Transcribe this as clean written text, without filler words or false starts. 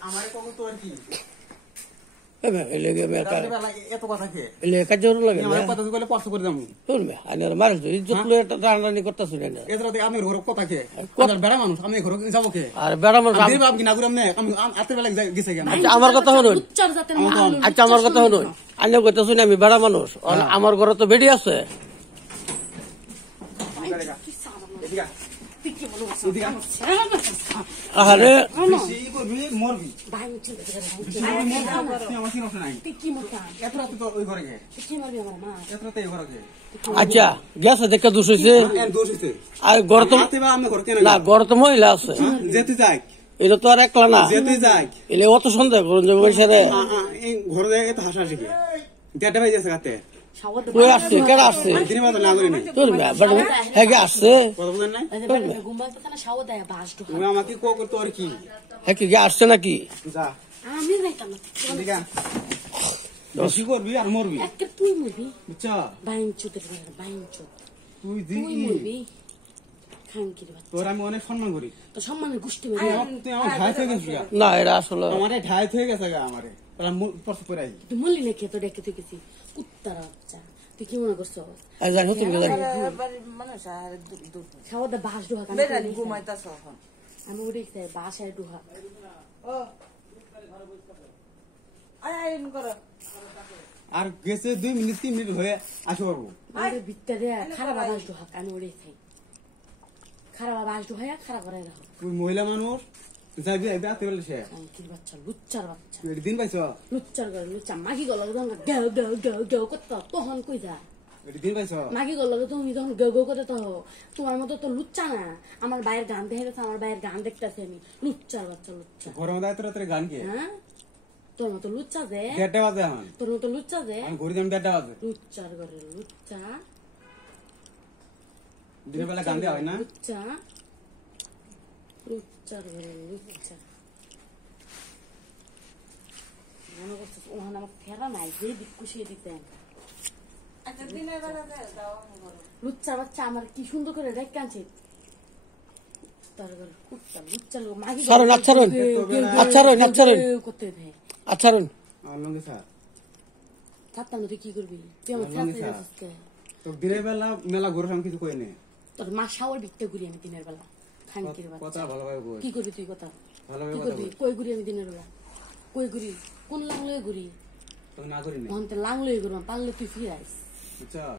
আমার কখন তোর কি এত কথা খেয়ে কথা বলে কষ্ট করে যাবো আমি ঘর কথা খেয়ে বেড়া মানুষ আমি ঘর যাবো খেয়ে আর বেড়া মানুষ না করে আমি আতের বেলা গেছে আমার কথা শুনুন আচ্ছা আমার কথা শুনুন আন্য কথা শুনি আমি বেড়া মানুষ আমার ঘরে তো বেডি আছে আরে মরবি আচ্ছা গেছে দেখে দোষ হয়েছে আর ঘর তো না ঘর তো মহিলা আছে যেতে যাই এটা তো আর একলা না যেতে যাই এলে অত সন্দেহ করুন যে ঘরে এত হাসাহাসি দেড়টা বাজে গেছে গাতে আসছে কেন আসছে আসছে আমাকে তোর কি আসছে নাকি বেশি করবি আর মরবি তুই মরবি বুঝছা তুই মরবি তোর আমি অনেক সম্মান করি তোর সম্মানের গোষ্ঠী তুই আমার ঢাই হয়ে গেছিস না এটা আসলে আমার ঢাই হয়ে গেছে আমারে তুই মরলি নাকি তোর ডেকে তুই গেছি কুত্তার বাচ্চা তুই কি মনে করছো বাস ডুহা আমি উঠে বাসায় ডুহা আর গেছে 2 মিনিট 3 মিনিট হয়ে আসতে পারবো ভিতরে খারাপ বাস ডুহা আমি উঠে খাই খারাপ বাস ডুহা খারাপ করে রাখো তুই মহিলা মানুষ যাবি আতে বলে সে বাচ্চা লুচ্চার বাচ্চা দিন পাইছ লুচ্চার করে লুচ্চা মাগি গল গেও গেও গেও গেও করতো তখন কই যা দিন পাইছ মাগি গল তুমি যখন গেও গেও করতে তো তোমার মতো তো লুচ্চা না আমার ভাইয়ের গান দেখে গেছে আমার ভাইয়ের গান দেখতেছি আমি লুচ্চার বাচ্চা লুচ্চা ঘরের মধ্যে তোর গান কে হ্যাঁ তোর মতো লুচ্চা যে দেড়টা বাজে এখন তোর মতো লুচ্চা যে আমি ঘুরে যাম দেড়টা বাজে লুচ্চার করে লুচ্চা দিনের বেলা গান দেওয়া হয় না লুচ্চা লুচ্চার করে লুচ্চা মনে করছিস ওখানে আমার ফেরা নাই যে দিক কুশিয়ে দিতেন লুচ্চার বাচ্চা আমার কি সুন্দর করে রেখে আনছে কি করবি দিনের বেলা মেলা ঘুরে কিছু কই নেই তোর মা শাওয়ার ভিতরে ঘুরি আমি দিনের বেলা খানকির বাচ্চা কি করবি তুই কথা কি করবি কই ঘুরি আমি দিনের বেলা কই ঘুরি কোন লাংলয়ে ঘুরি না করি না লাংলয়ে ঘুরবা পারলে তুই ফিরাইস